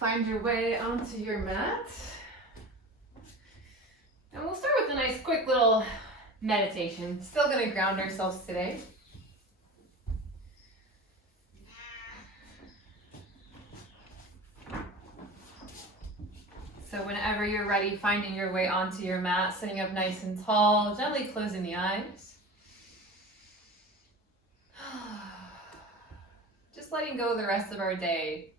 Find your way onto your mat. And we'll start with a nice quick little meditation. Still going to ground ourselves today. So whenever you're ready, finding your way onto your mat, sitting up nice and tall, gently closing the eyes. Just letting go the rest of our day,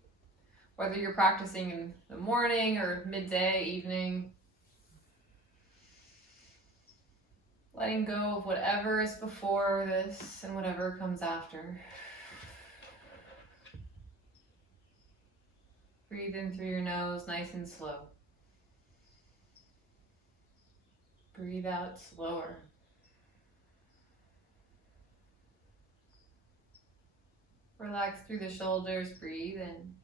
whether you're practicing in the morning or midday, evening. Letting go of whatever is before this and whatever comes after. Breathe in through your nose, nice and slow. Breathe out slower. Relax through the shoulders, breathe in.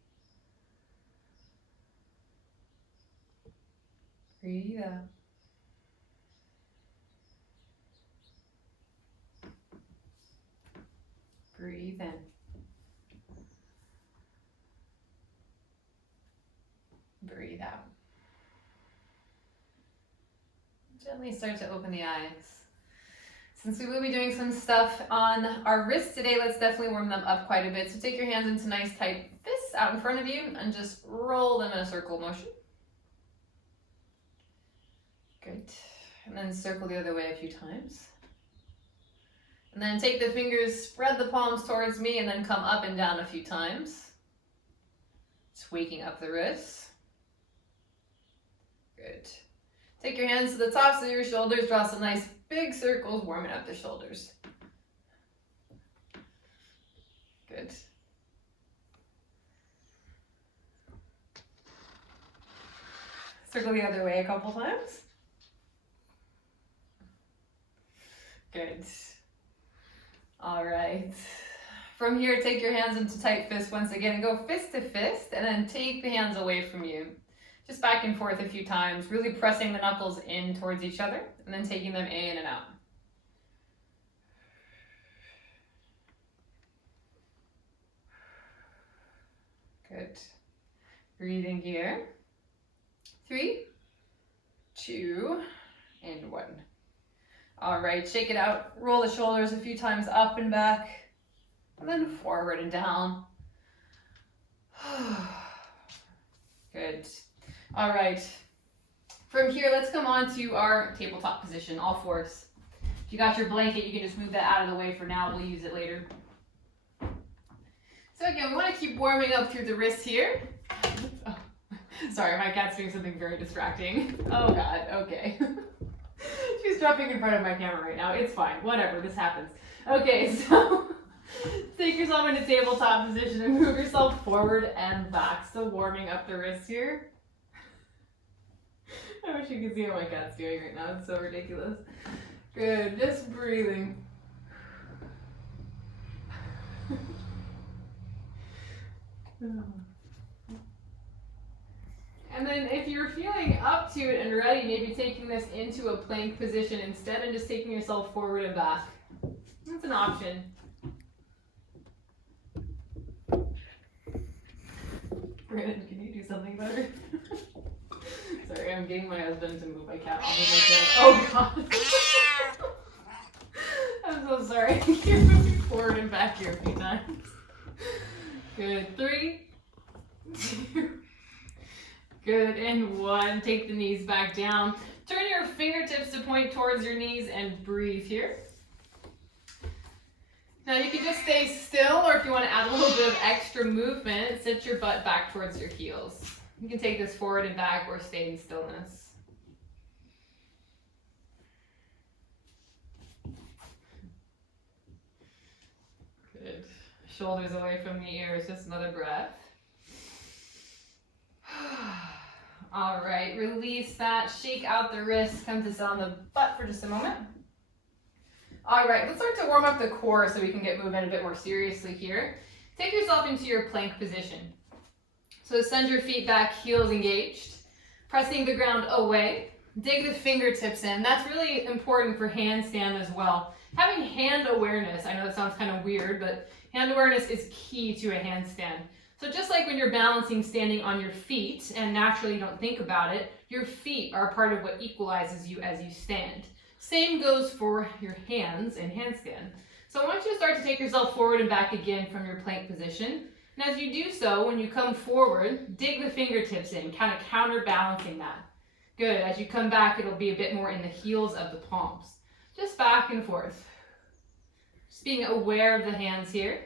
Breathe out. Breathe in. Breathe out. Gently start to open the eyes. Since we will be doing some stuff on our wrists today, let's definitely warm them up quite a bit. So take your hands into nice tight fists out in front of you and just roll them in a circle motion. Good. And then circle the other way a few times. And then take the fingers, spread the palms towards me, and then come up and down a few times. Just waking up the wrists. Good. Take your hands to the tops of your shoulders, draw some nice big circles, warming up the shoulders. Good. Circle the other way a couple times. Good. All right. From here, take your hands into tight fists once again and go fist to fist, and then take the hands away from you. Just back and forth a few times, really pressing the knuckles in towards each other, and then taking them in and out. Good. Breathing here. 3, 2, and 1. All right, shake it out. Roll the shoulders a few times up and back, and then forward and down. Good. All right. From here, let's come on to our tabletop position, all fours. If you got your blanket, you can just move that out of the way for now. We'll use it later. So again, we want to keep warming up through the wrists here. Oh, sorry, my cat's doing something very distracting. Oh God, okay. She's jumping in front of my camera right now. It's fine, whatever, this happens. Okay, so take yourself into tabletop position and move yourself forward and back. Still warming up the wrists here. I wish you could see what my cat's doing right now. It's so ridiculous. Good, just breathing. And then if you're feeling up to it and ready, maybe taking this into a plank position instead and just taking yourself forward and back. That's an option. Brandon, can you do something better? Sorry, I'm getting my husband to move my cat off of my camera. Oh God. I'm so sorry. You're moving forward and back here a few times. Good. 3, 2, good, and 1. Take the knees back down. Turn your fingertips to point towards your knees and breathe here. Now you can just stay still, or if you want to add a little bit of extra movement, sit your butt back towards your heels. You can take this forward and back or stay in stillness. Good. Shoulders away from the ears, just another breath. All right, release that, shake out the wrists, come to sit on the butt for just a moment. All right, let's start to warm up the core so we can get moving a bit more seriously here. Take yourself into your plank position. So send your feet back, heels engaged, pressing the ground away. Dig the fingertips in. That's really important for handstand as well. Having hand awareness, I know that sounds kind of weird, but hand awareness is key to a handstand. So just like when you're balancing standing on your feet and naturally you don't think about it, your feet are part of what equalizes you as you stand. Same goes for your hands in handstand. So I want you to start to take yourself forward and back again from your plank position. And as you do so, when you come forward, dig the fingertips in, kind of counterbalancing that. Good. As you come back, it'll be a bit more in the heels of the palms. Just back and forth. Just being aware of the hands here.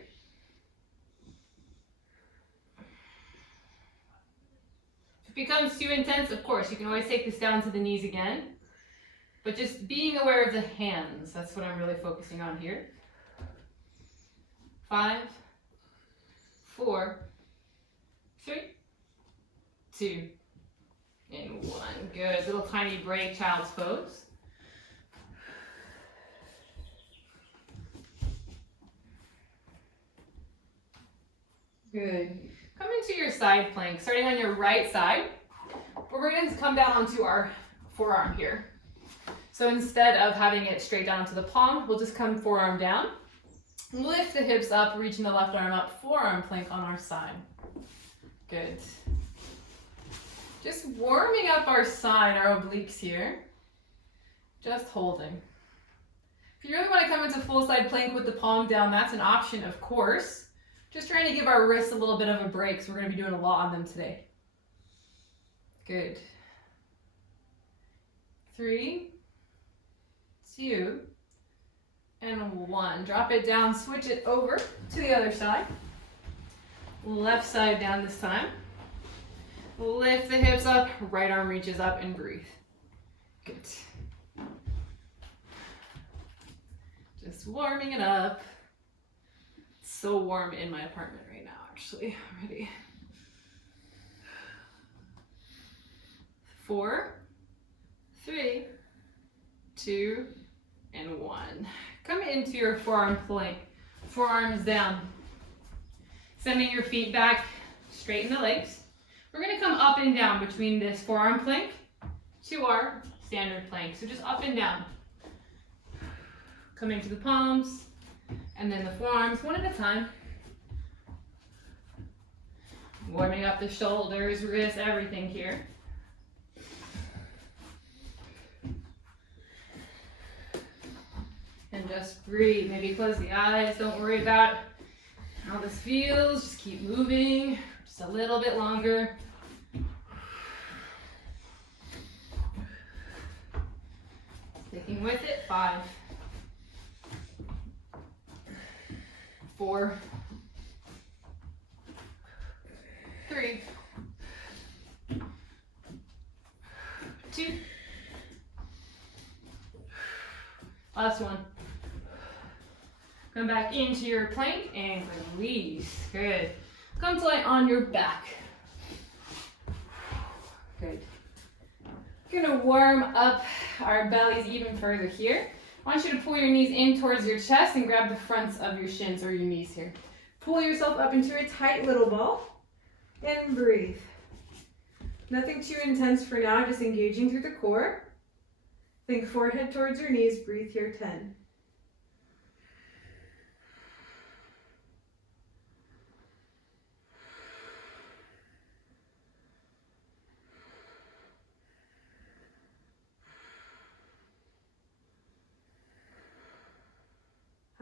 If it becomes too intense, of course, you can always take this down to the knees again. But just being aware of the hands, that's what I'm really focusing on here. 5, 4, 3, 2, and 1. Good. Little tiny break, child's pose. Good. Come into your side plank, starting on your right side. But we're going to come down onto our forearm here. So instead of having it straight down to the palm, we'll just come forearm down. Lift the hips up, reaching the left arm up, forearm plank on our side. Good. Just warming up our side, our obliques here. Just holding. If you really want to come into full side plank with the palm down, that's an option, of course. Just trying to give our wrists a little bit of a break, so we're going to be doing a lot on them today. Good. 3, 2, and 1. Drop it down, switch it over to the other side. Left side down this time. Lift the hips up, right arm reaches up and breathe. Good. Just warming it up. It's so warm in my apartment right now, actually. Ready? 4, 3, 2, and 1. Come into your forearm plank. Forearms down. Sending your feet back, straighten the legs. We're going to come up and down between this forearm plank to our standard plank. So just up and down. Coming to the palms, and then the forearms one at a time. Warming up the shoulders, wrists, everything here. And just breathe. Maybe close the eyes. Don't worry about how this feels. Just keep moving. Just a little bit longer. Sticking with it. 5, 4, 3, 2. Last one. Come back into your plank and release. Good. Come to lie on your back. Good. We're gonna warm up our bellies even further here. I want you to pull your knees in towards your chest and grab the fronts of your shins or your knees here. Pull yourself up into a tight little ball and breathe. Nothing too intense for now, just engaging through the core. Think forehead towards your knees, breathe here, 10.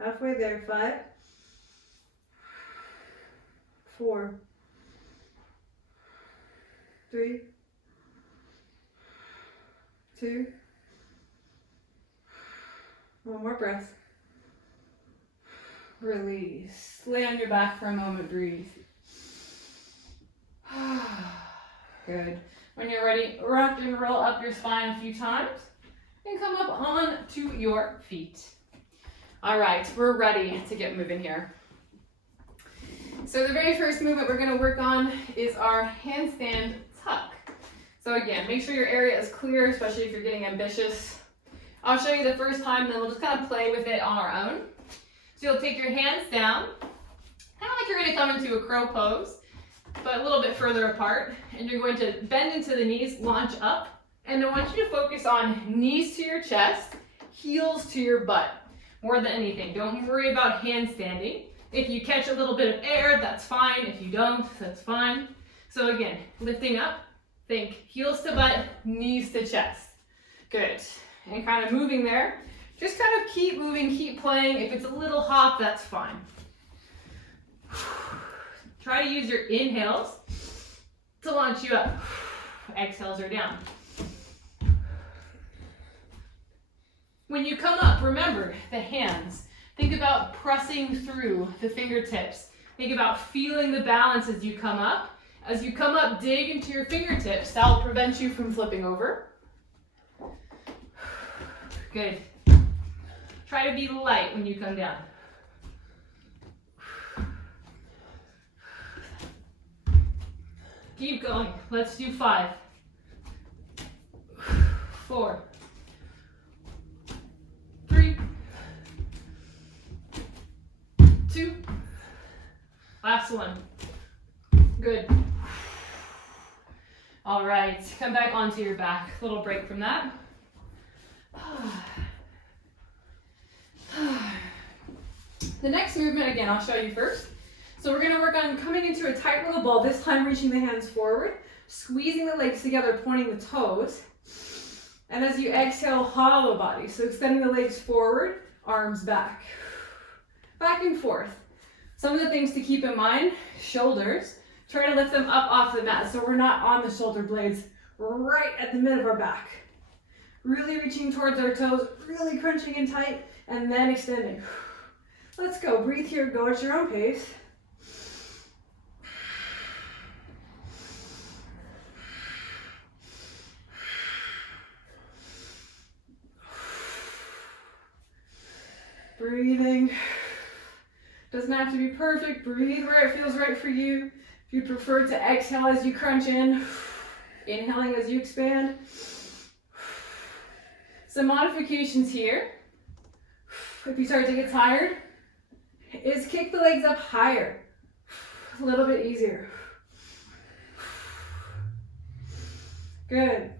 Halfway there, 5, 4, 3, 2, one more breath. Release. Lay on your back for a moment, breathe. Good. When you're ready, rock and roll up your spine a few times and come up onto your feet. All right, we're ready to get moving here. So the very first movement we're going to work on is our handstand tuck. So again, make sure your area is clear, especially if you're getting ambitious. I'll show you the first time, and then we'll just kind of play with it on our own. So you'll take your hands down, kind of like you're going to come into a crow pose, but a little bit further apart. And you're going to bend into the knees, launch up. And I want you to focus on knees to your chest, heels to your butt. More than anything, don't worry about handstanding. If you catch a little bit of air, that's fine. If you don't, that's fine. So again, lifting up, think heels to butt, knees to chest. Good. And kind of moving there. Just kind of keep moving, keep playing. If it's a little hop, that's fine. Try to use your inhales to launch you up. Exhales are down. When you come up, remember the hands. Think about pressing through the fingertips. Think about feeling the balance as you come up. As you come up, dig into your fingertips. That will prevent you from flipping over. Good. Try to be light when you come down. Keep going. Let's do 5, 4, 3, 2. Last one. Good. All right. Come back onto your back. Little break from that. The next movement, again, I'll show you first. So we're going to work on coming into a tight little ball, this time reaching the hands forward, squeezing the legs together, pointing the toes. And as you exhale, hollow body. So extending the legs forward, arms back. Back and forth. Some of the things to keep in mind, shoulders. Try to lift them up off the mat so we're not on the shoulder blades, right at the mid of our back. Really reaching towards our toes, really crunching in tight, and then extending. Let's go. Breathe here. Go at your own pace. Breathing. Doesn't have to be perfect. Breathe where it feels right for you. If you prefer to exhale as you crunch in, inhaling as you expand. Some modifications here. If you start to get tired, is kick the legs up higher. A little bit easier. Good.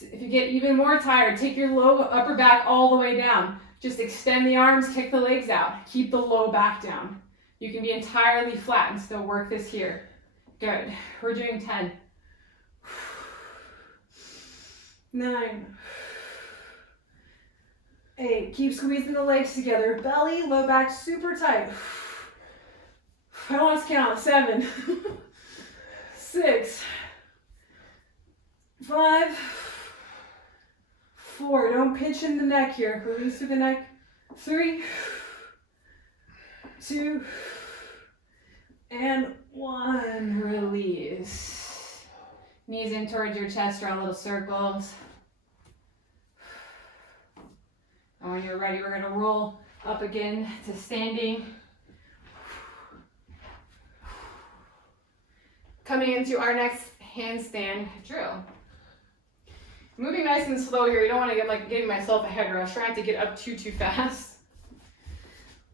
If you get even more tired, take your low upper back all the way down. Just extend the arms, kick the legs out. Keep the low back down. You can be entirely flat and still work this here. Good. We're doing 10. 9. 8. Keep squeezing the legs together. Belly, low back, super tight. I lost count. 7. 6. 5. 4. Don't pinch in the neck here. Release through the neck. 3, 2, and 1. Release. Knees in towards your chest, draw little circles. And when you're ready, we're going to roll up again to standing. Coming into our next handstand drill. Moving nice and slow here. You don't want to get like giving myself a head rush, trying to get up too fast.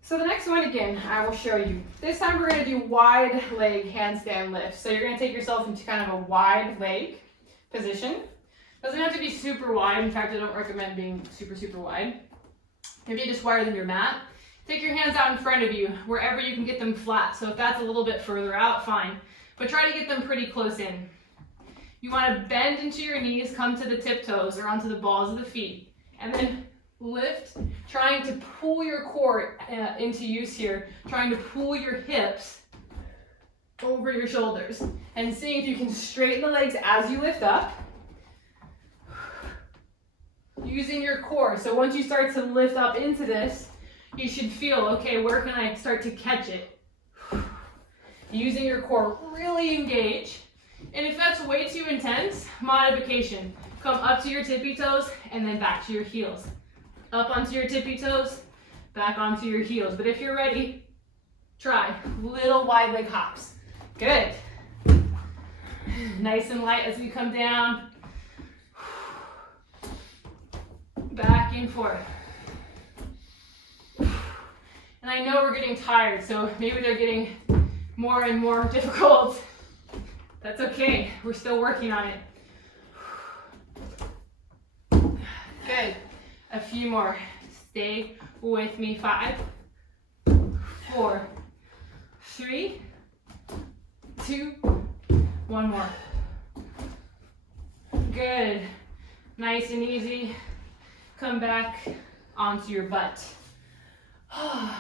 So the next one, again, I will show you. This time we're going to do wide leg handstand lift. So you're going to take yourself into kind of a wide leg position. Doesn't have to be super wide. In fact, I don't recommend being super wide. Maybe just wider than your mat. Take your hands out in front of you, wherever you can get them flat. So if that's a little bit further out, fine. But try to get them pretty close in. You want to bend into your knees, come to the tiptoes or onto the balls of the feet. And then lift, trying to pull your core into use here. Trying to pull your hips over your shoulders. And seeing if you can straighten the legs as you lift up. Using your core. So once you start to lift up into this, you should feel, okay, where can I start to catch it? Using your core, really engage. And if that's way too intense, modification. Come up to your tippy toes and then back to your heels. Up onto your tippy toes, back onto your heels. But if you're ready, try little wide leg hops. Good. Nice and light as we come down. Back and forth. And I know we're getting tired, so maybe they're getting more and more difficult. That's okay. We're still working on it. Good. A few more. Stay with me. 5, 4, 3, 2, 1 more. Good. Nice and easy. Come back onto your butt. How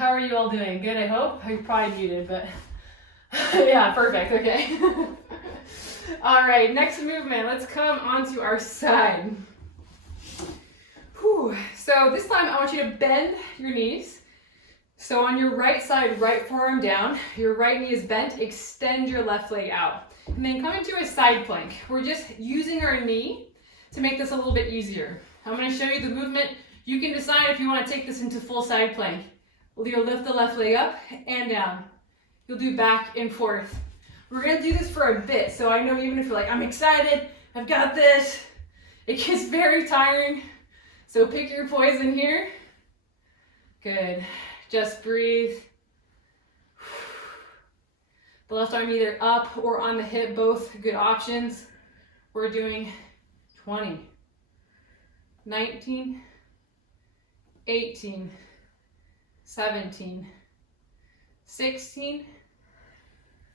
are you all doing? Good, I hope? You're probably muted, but yeah, perfect, okay. All right, next movement. Let's come onto our side. Whew. So this time I want you to bend your knees. So on your right side, right forearm down, your right knee is bent, extend your left leg out. And then come into a side plank. We're just using our knee to make this a little bit easier. I'm going to show you the movement. You can decide if you want to take this into full side plank. You'll lift the left leg up and down. You'll do back and forth. We're going to do this for a bit. So I know even if you're like, I'm excited, I've got this, it gets very tiring. So pick your poison here. Good. Just breathe. The left arm either up or on the hip, both good options. We're doing 20, 19, 18, 17, 16,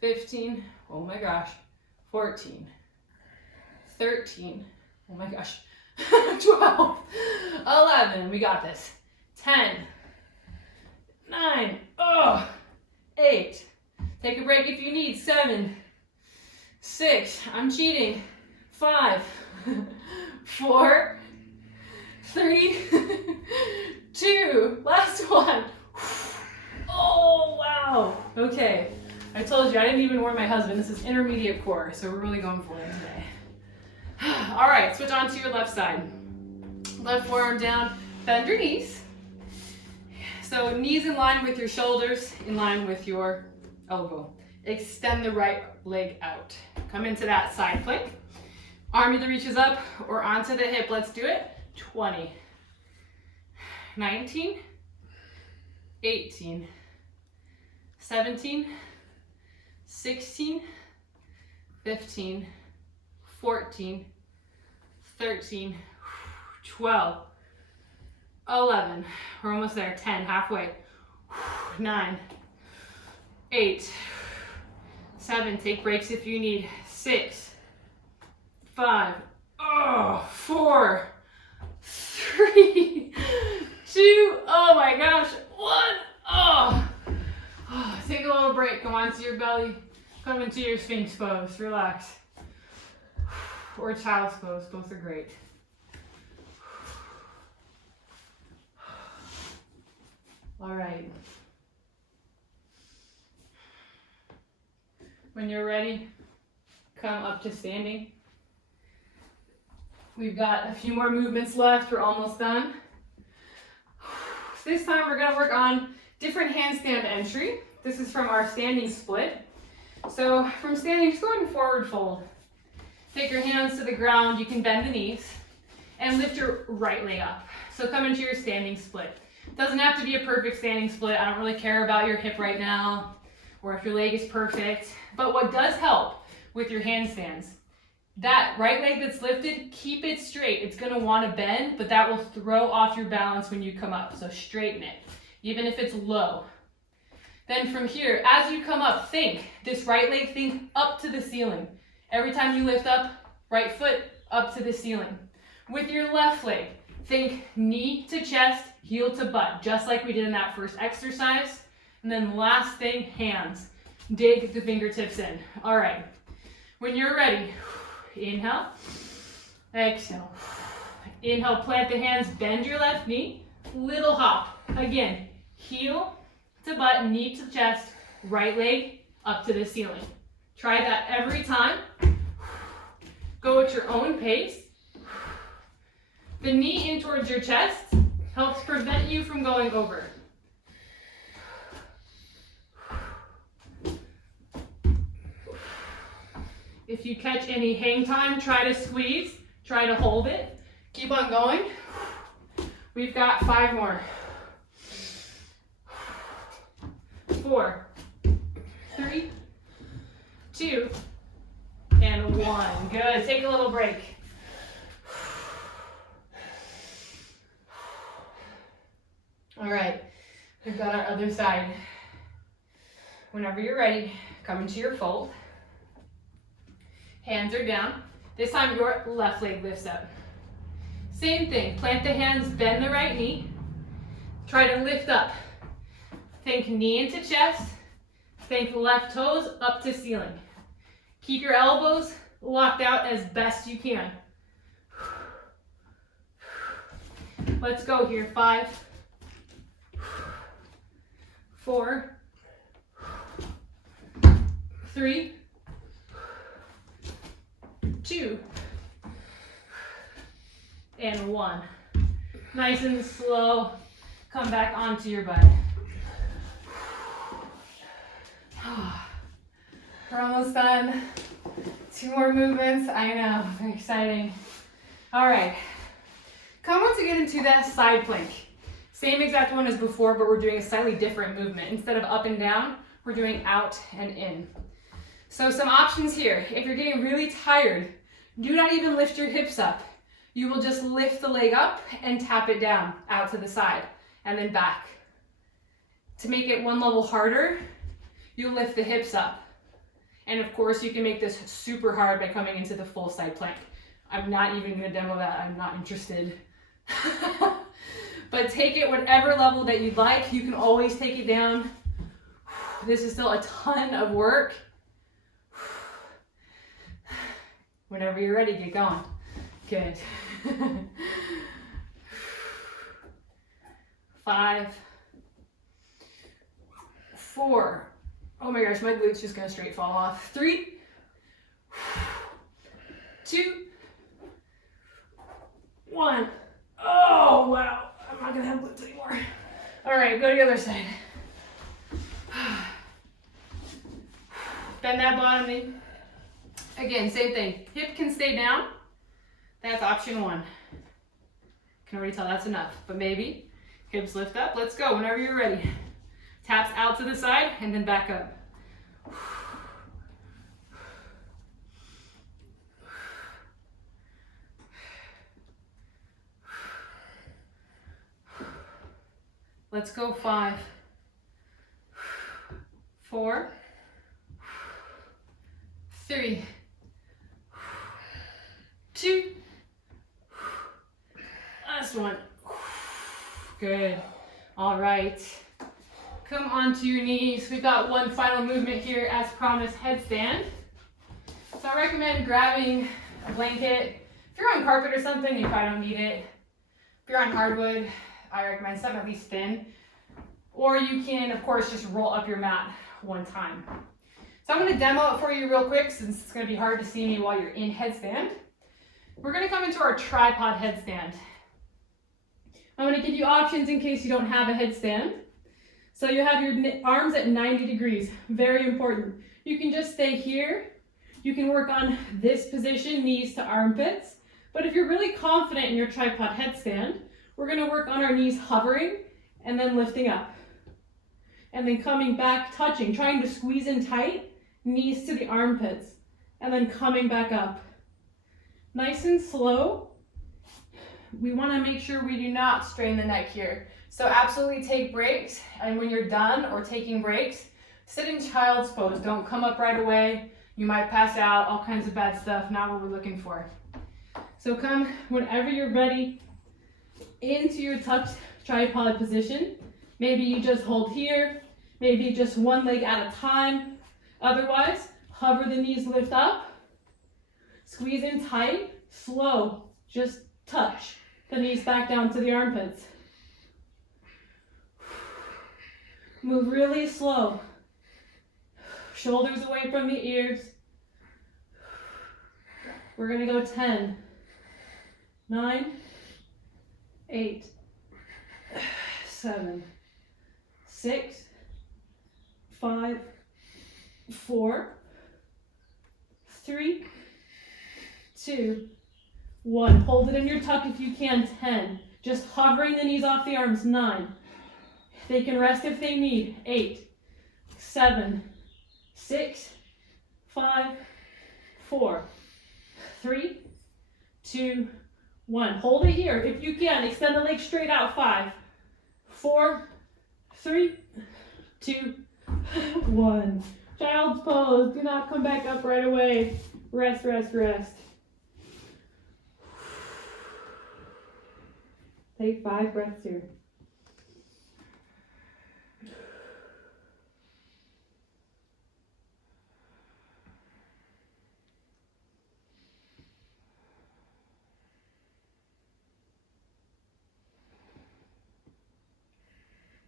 15, oh my gosh, 14, 13, oh my gosh, 12, 11, we got this, 10, 9, 8, take a break if you need, 7, 6, I'm cheating, 5, 4, 3, 2, last one. Oh, wow. Okay, I told you I didn't even warn my husband. This is intermediate core, so we're really going for it today. All right, switch on to your left side. Left forearm down, bend your knees. So knees in line with your shoulders, in line with your elbow. Extend the right leg out. Come into that side plank. Arm either reaches up or onto the hip. Let's do it. 20, 19, 18, 17, 16, 15, 14, 13, 12, 11, we're almost there, 10, halfway, 9, 8, 7, take breaks if you need, 6, 5, 4, 3, 2, oh my gosh, 1, take a little break, come onto your belly, come into your Sphinx pose, relax, or child's pose, both are great. All right. When you're ready, come up to standing. We've got a few more movements left. We're almost done. This time we're going to work on different handstand entry. This is from our standing split. So from standing, just go ahead and forward fold. Take your hands to the ground. You can bend the knees and lift your right leg up. So come into your standing split. Doesn't have to be a perfect standing split. I don't really care about your hip right now or if your leg is perfect. But what does help with your handstands, that right leg that's lifted, keep it straight. It's going to want to bend, but that will throw off your balance when you come up. So straighten it, even if it's low. Then from here, as you come up, think this right leg, think up to the ceiling. Every time you lift up, right foot up to the ceiling. With your left leg, think knee to chest, heel to butt, just like we did in that first exercise. And then last thing, hands. Dig the fingertips in. All right. When you're ready, inhale, exhale. Inhale, plant the hands, bend your left knee, little hop. Again, heel to butt, knee to chest, right leg up to the ceiling. Try that every time. Go at your own pace. The knee in towards your chest helps prevent you from going over. If you catch any hang time, try to squeeze, try to hold it. Keep on going. We've got 5 more. 4, 3, 2, and 1. Good. Take a little break. All right. We've got our other side. Whenever you're ready, come into your fold. Hands are down. This time your left leg lifts up. Same thing, plant the hands, bend the right knee. Try to lift up. Think knee into chest. Think left toes up to ceiling. Keep your elbows locked out as best you can. Let's go here. 5, 4, 3, 2, and 1. Nice and slow. Come back onto your butt. We're almost done. 2 more movements. I know, very exciting. All right. Come once again into that side plank. Same exact one as before, but we're doing a slightly different movement. Instead of up and down, we're doing out and in. So some options here. If you're getting really tired, do not even lift your hips up. You will just lift the leg up and tap it down, out to the side, and then back. To make it one level harder, you lift the hips up. And of course, you can make this super hard by coming into the full side plank. I'm not even gonna demo that, I'm not interested. But take it whatever level that you'd like. You can always take it down. This is still a ton of work. Whenever you're ready, get going. Good. 5, 4. Oh my gosh, my glute's just gonna straight fall off. 3, 2, 1. Oh wow, I'm not gonna have glutes anymore. All right, go to the other side. Bend that bottom knee. Again, same thing. Hip can stay down. That's option 1. Can already tell that's enough, but maybe hips lift up. Let's go whenever you're ready. Taps out to the side and then back up. Let's go. 5, 4, 3, 2, last one. Good. All right. Come onto your knees. We've got one final movement here, as promised, headstand. So I recommend grabbing a blanket. If you're on carpet or something, you probably don't need it. If you're on hardwood, I recommend something at least thin. Or you can, of course, just roll up your mat one time. So I'm going to demo it for you real quick since it's going to be hard to see me while you're in headstand. We're going to come into our tripod headstand. I'm going to give you options in case you don't have a headstand. So you have your arms at 90 degrees, very important. You can just stay here. You can work on this position, knees to armpits. But if you're really confident in your tripod headstand, we're going to work on our knees hovering and then lifting up. And then coming back, touching, trying to squeeze in tight, knees to the armpits, and then coming back up. Nice and slow. We want to make sure we do not strain the neck here. So absolutely take breaks, and when you're done or taking breaks, sit in child's pose. Don't come up right away. You might pass out, all kinds of bad stuff, not what we're looking for. So come whenever you're ready into your tucked tripod position. Maybe you just hold here, maybe just one leg at a time. Otherwise, hover the knees, lift up, squeeze in tight, slow, just touch the knees back down to the armpits. Move really slow. Shoulders away from the ears. We're gonna go 10, 9, 8, 7, 6, 5, 4, 3, 2, 1. Hold it in your tuck if you can. 10. Just hovering the knees off the arms. 9. They can rest if they need. 8, 7, 6, 5, 4, 3, 2, 1. Hold it here. If you can, extend the legs straight out. 5, 4, 3, 2, 1. Child's pose. Do not come back up right away. Rest, rest, rest. Take 5 breaths here.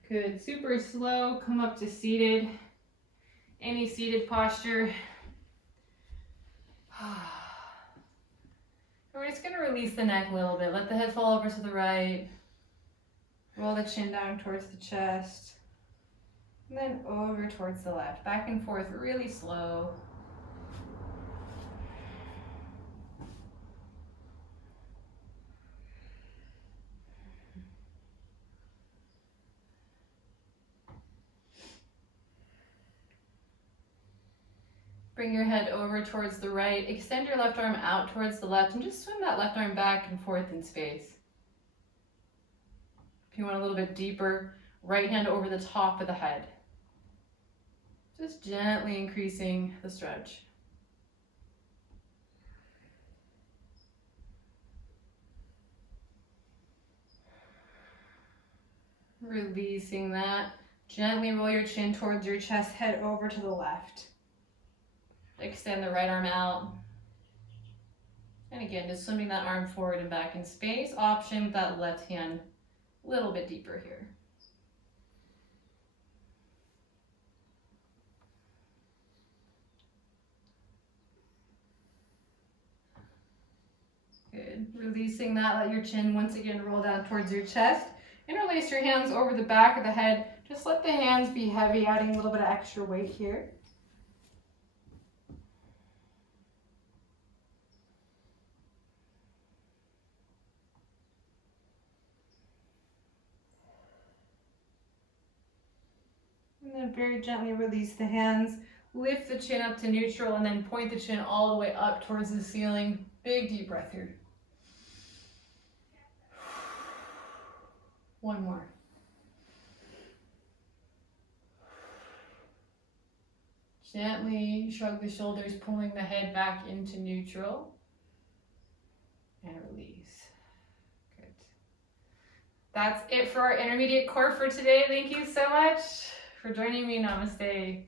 Good. Super slow. Come up to seated. Any seated posture. We're just going to release the neck a little bit. Let the head fall over to the right. Roll the chin down towards the chest. And then over towards the left. Back and forth, really slow. Bring your head over towards the right. Extend your left arm out towards the left and just swing that left arm back and forth in space. If you want a little bit deeper, right hand over the top of the head. Just gently increasing the stretch. Releasing that. Gently roll your chin towards your chest, head over to the left. Extend the right arm out. And again, just swimming that arm forward and back in space. Option with that left hand a little bit deeper here. Good. Releasing that, let your chin once again roll down towards your chest. Interlace your hands over the back of the head. Just let the hands be heavy, adding a little bit of extra weight here. And then very gently release the hands. Lift the chin up to neutral and then point the chin all the way up towards the ceiling. Big deep breath here. One more. Gently shrug the shoulders, pulling the head back into neutral. And release. Good. That's it for our intermediate core for today. Thank you so much for joining me. Namaste.